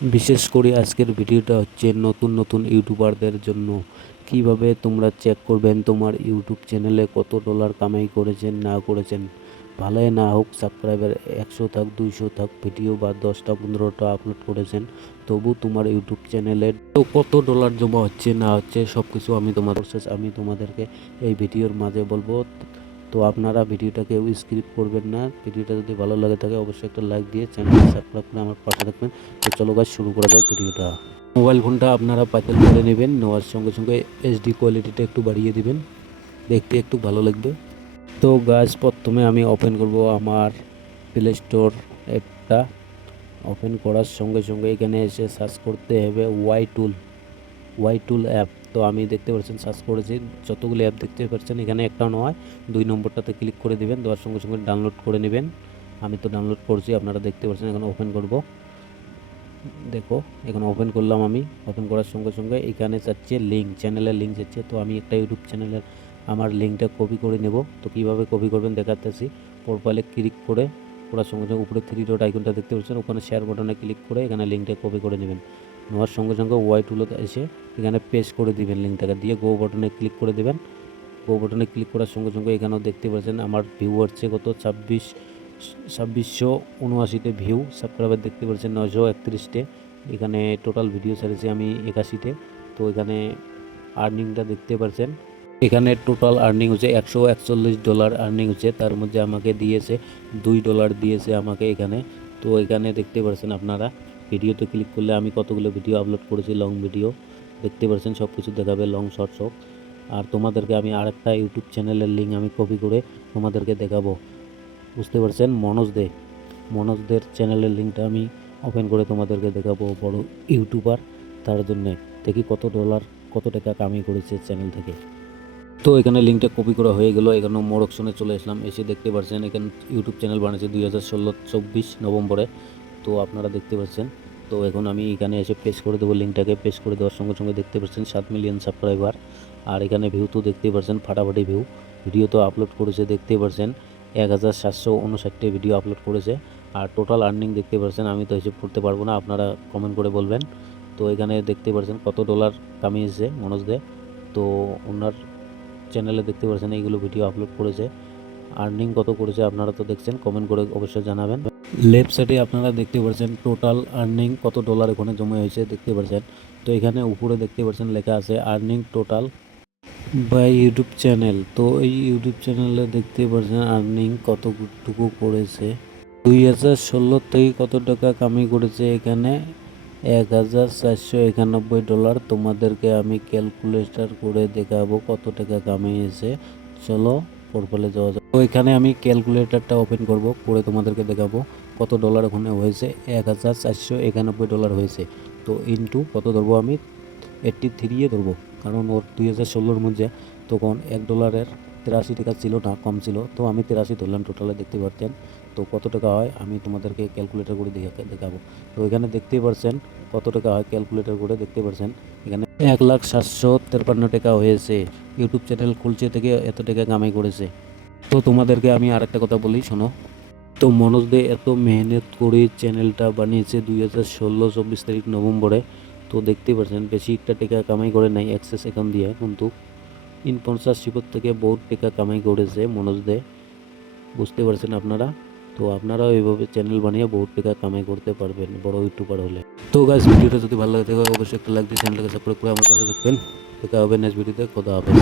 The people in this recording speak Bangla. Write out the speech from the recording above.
বিশেষ করে আজকের ভিডিওটা হচ্ছে নতুন নতুন ইউটিউবারদের জন্য। কিভাবে তোমরা চেক করবেন তোমার ইউটিউব চ্যানেলে কত ডলার কামাই করেছেন না করেছেন। ভালোই না হোক, সাবস্ক্রাইবার 100 থাক 200 থাক, ভিডিও বা 10টা 15টা আপলোড করেছেন, তবু তোমার ইউটিউব চ্যানেলে তো কত ডলার জমা হচ্ছে না হচ্ছে সব কিছু আমি তোমাদেরকে এই ভিডিওর মাঝে বলবো। তো আপনারা ভিডিওটা কেউ স্কিপ করবেন না। ভিডিওটা যদি ভালো লাগে থাকে অবশ্যই একটা লাইক দিয়ে চ্যানেলটা সাবস্ক্রাইব করে আমার পাশে থাকবেন। তো চলো গাইস, শুরু করা যাক ভিডিওটা। মোবাইল ফোনটা আপনারা পাইতেল করে নেবেন, নেওয়ার সঙ্গে সঙ্গে এইচডি কোয়ালিটিটা একটু বাড়িয়ে দিবেন, দেখতে একটু ভালো লাগবে। তো গাইস, প্রথমে আমি ওপেন করব আমার প্লে স্টোর অ্যাপটা। ওপেন করার সঙ্গে সঙ্গে এখানে এসে সার্চ করতে হবে ওয়াই টুল অ্যাপ। তো আমি দেখতে পাচ্ছেন সার্চ করেছি, যতগুলো অ্যাপ দেখতে পাচ্ছেন এখানে একটা নয় 2 নম্বরটাতে ক্লিক করে দিবেন। দেওয়ার সঙ্গে সঙ্গে ডাউনলোড করে নেবেন। আমি তো ডাউনলোড করছি, আপনারা দেখতে পাচ্ছেন। এখন ওপেন করব, দেখো এখন ওপেন করলাম। আমি ওপেন করার সঙ্গে সঙ্গে এখানে চাচ্ছে লিঙ্ক, চ্যানেলের লিঙ্ক চাচ্ছে। তো আমি একটা ইউটিউব চ্যানেলের আমার লিঙ্কটা কপি করে নেব। তো কীভাবে কপি করবেন দেখাতেছি। প্রোফাইলে ক্লিক করে করার সঙ্গে সঙ্গে উপরে 3 ডট আইকনটা দেখতে পাচ্ছেন, ওখানে শেয়ার বাটনে ক্লিক করে এখানে লিঙ্কটা কপি করে নেবেন। নেওয়ার সঙ্গে সঙ্গে ওয়াই টুলতে এসে এখানে পেস্ট করে দিবেন, লিঙ্কটাকে দিয়ে গো বাটনে ক্লিক করে দেবেন। গো বাটনে ক্লিক করার সঙ্গে সঙ্গে এখানেও দেখতে পাচ্ছেন আমার ভিউ হচ্ছে কত 2679তে ভিউ। সাবস্ক্রাইবার দেখতে পাচ্ছেন 931টে। এখানে টোটাল ভিডিও ছেড়েছি আমি 81টে। তো এখানে আর্নিংটা দেখতে পাচ্ছেন, এখানে টোটাল আর্নিং হচ্ছে $141 আর্নিং হচ্ছে। তার মধ্যে আমাকে দিয়েছে $2 দিয়েছে আমাকে এখানে। তো এখানে দেখতে পাচ্ছেন আপনারা, ভিডিওতে ক্লিক করলে আমি কতগুলো ভিডিও আপলোড করেছি, লং ভিডিও দেখতে পাচ্ছেন, সব কিছু দেখাবে, লং শর্ট সব। আর তোমাদেরকে আমি আরেকটা ইউটিউব চ্যানেলের লিঙ্ক আমি কপি করে তোমাদেরকে দেখাবো, বুঝতে পারছেন। মনোজদের চ্যানেলের লিঙ্কটা আমি ওপেন করে তোমাদেরকে দেখাবো, বড় ইউটিউবার। তার জন্যে দেখি কত টাকা কামাই করেছে চ্যানেল থেকে। তো এখানে লিঙ্কটা কপি করা হয়ে গেল। এখানে মোর অপশনে চলে আসলাম, এসে দেখতে পাচ্ছেন এখানে ইউটিউব চ্যানেল বানিয়েছে 2024 নভেম্বরে। তো আপনারা দেখতে পাচ্ছেন। তো এখন আমি এখানে এসে পেস্ট করে দেবো লিঙ্কটাকে। পেস্ট করে দেওয়ার সঙ্গে সঙ্গে দেখতে পাচ্ছেন 7 মিলিয়ন সাবস্ক্রাইবার। আর এখানে ভিউ তো দেখতেই পাচ্ছেন, ফাটাফাটি ভিউ। ভিডিও তো আপলোড করেছে দেখতেই পাচ্ছেন, 1759টি ভিডিও আপলোড করেছে। আর টোটাল আর্নিং দেখতে পাচ্ছেন, আমি তো হিসেব করতে পারবো না, আপনারা কমেন্ট করে বলবেন। তো এখানে দেখতে পাচ্ছেন কত ডলার কামিয়েছে মনোজ দে। তো ওনার চ্যানেলে দেখতে পাচ্ছেন এইগুলো ভিডিও আপলোড করেছে। আর্নিং কত করেছে আপনারা তো দেখছেন, কমেন্ট করে অবশ্যই জানাবেন। লেফট সাইডে আপনারা দেখতে পাচ্ছেন টোটাল আর্নিং কত ডলার এখানে জমা হয়েছে দেখতে পাচ্ছেন। তো এখানে উপরে দেখতে পাচ্ছেন লেখা আছে earning total by YouTube channel. তো এই ইউটিউব চ্যানেলে দেখতে পাচ্ছেন আর্নিং কতটুকু করেছে। 2016 থেকে কত টাকা কামাই করেছে এখানে $1491। তোমাদেরকে আমি ক্যালকুলেটর করে দেখাবো কত টাকা কামিয়েছে। চলো প্রোফাইলে যাওয়া যাক। তো এখানে আমি ক্যালকুলেটরটা ওপেন করব, করে তোমাদেরকে দেখাবো কত ডলার ওখানে হয়েছে। $1491 হয়েছে। তো ইনটু কত ধরবো আমি, 83 ধরবো, কারণ ওর 2016-র মধ্যে তখন $1 83 টাকা ছিল না, কম ছিল। তো আমি 83 ধরলাম টোটালে, দেখতে পাচ্ছেন। তো কত টাকা হয় আমি তোমাদেরকে ক্যালকুলেটর করে দেখাবো। তো এখানে দেখতেই পাচ্ছেন কত টাকা হয়, ক্যালকুলেটর করে দেখতে পাচ্ছেন এখানে 1,753 টাকা হয়েছে। ইউটিউব চ্যানেল খুলছে থেকে এত টাকা কামাই করেছে। তো তোমাদেরকে আমি আরেকটা কথা বলি, শোনো। তো মনোজ দে এত মেহনত করে চ্যানেলটা বানিয়েছে 2016-24 তারিখ নভেম্বরে। তো দেখতে পাচ্ছেন বেশি একটা টাকা কামাই করে নাই অ্যাক্সেস অ্যাকাউন্ট দিয়ে, কিন্তু স্পন্সরশিপের থেকে বহুত টাকা কামাই করেছে মনোজ দে, বুঝতে পারছেন আপনারা। তো আপনারাও এইভাবে চ্যানেল বানিয়ে বহুত টাকা কামাই করতে পারবেন বড় ইউটিউবার হলে। তো গাইস, ভিডিওটা যদি ভালো লাগে থাকে অবশ্যই একটা লাইক দিয়ে চ্যানেলটাকে সাবস্ক্রাইব করে আমার পাশে থাকবেন। দেখা হবে নেক্সট ভিডিওতে। খোদা হাফেজ।